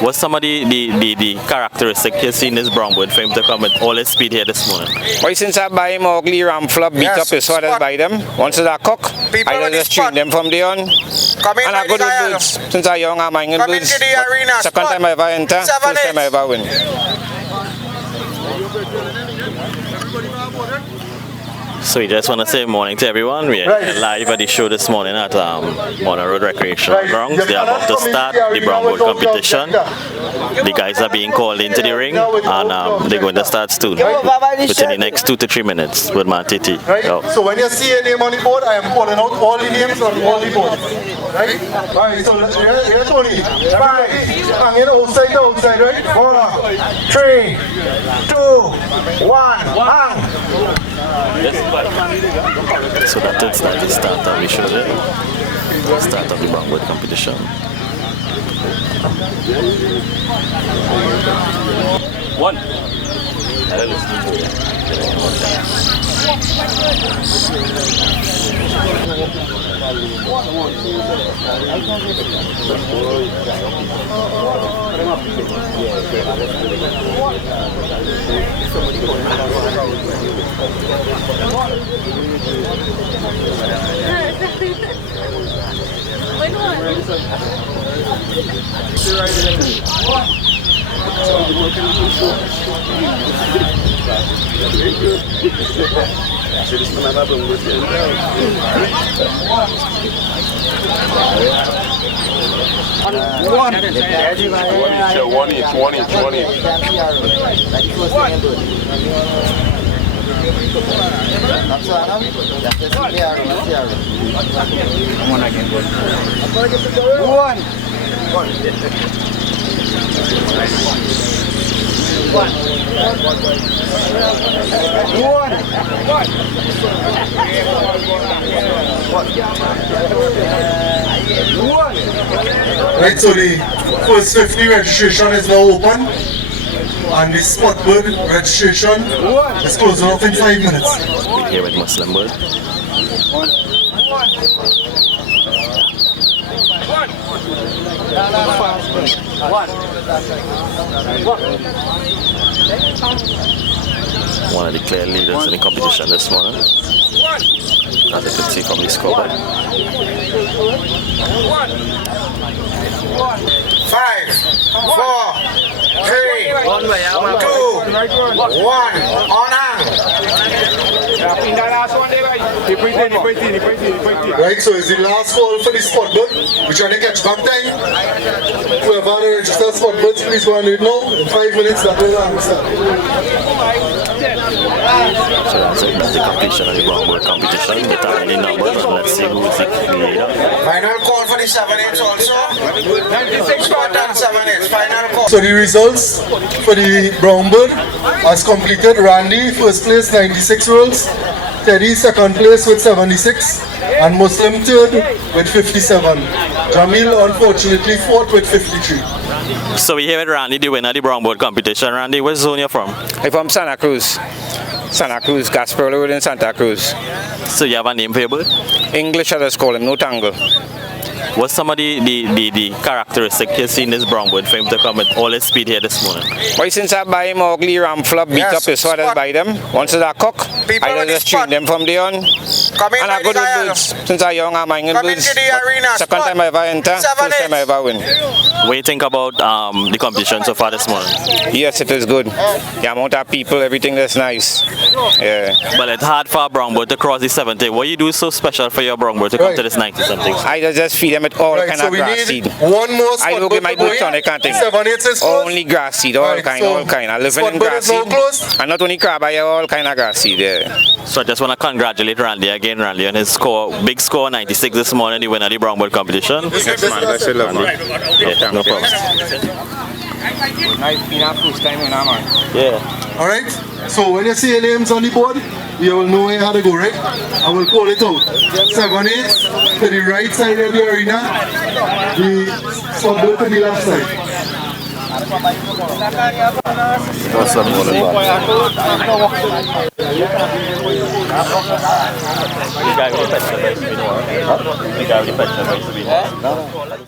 What's some of the characteristic you see in this brown bird for him to come with all his speed here this morning? Why since I buy him ugly ram flop, beat up his father by them. Once they cook, I just train them from there on. And I go to birds. Since I young, I'm in birds. Second time I ever enter, first time I ever win. So we just want to say morning to everyone. We are live at the show this morning at Mono Road Recreational Grounds. They are about to start the brown bird competition. The guys are being called into the ring and they're going to start soon within the next 2 to 3 minutes with BirdmanTT. Right? So when you see a name on the board, I am calling out all the names on all the boards. Right? Alright, so here's Tony. 5. Hang it outside to outside, right? 4, 3, 2, 1, hang. So that is the start of the show there. Start of the brown bird competition. One. One each. Right, so the first 50 registration is now open and the spot bird registration is closing off in 5 minutes. We're here with Muslim bird. One of the clear leaders in the competition this morning, as you can see from the scoreboard. 5, 4, 3, 2, 1, on hang. Right, so it's the last call for the spot bird. We're trying to catch back time. Whoever registered spot birds, please go and do it now. In 5 minutes, that will start. So that's it, that's the competition of the brown bird competition. They have any numbers, and let's see who is the leader. Final call for the 7-8 also. 96 spot and 7-8. Final call. So the results for the brown bird as completed: Randy first place 96 rolls, Teddy second place with 76, and Muslim third with 57. Jamil unfortunately fourth with 53. So we're here with Randy, the winner of the brown bird competition. Randy, what zone you from? I'm from Santa Cruz. Santa Cruz, Gasper Road in Santa Cruz. So you have a name for your bird? English, I just call him, no tangle. What's some of the characteristic you see in this brown bird for him to come with all his speed here this morning? Why since I buy him ugly ram flop, beat up his father by them. Once they cook, I just train them from there on. And I go to birds. Since I young, I'm in birds. Second time I ever enter, first time I ever win. What do you think about the competition so far this morning? Yes, it is good. The amount of people, everything is nice. Yeah. But it's hard for a brown bird to cross the 70. What you do so special for your brown bird to come to this 90 something? I just feed them with all kind of grass seed. One more spot. I don't get my boots on, I can't think. 7-8 is only grass seed, all kind. I live in grass seed. And not only crab, I have all kind of grass seed there. So I just want to congratulate Randy again, Randy, on his score, big score, 96 this morning, the winner of the brown bird competition. Yes, man, that's it, love, man. Yeah, no problem. Yeah. Alright, so when you see your names on the board, you will know how to go, right? I will call it out. 7-8 to the right side of the arena, the suburb to the left side. The guy with the pet shop, the guy with the pet shop,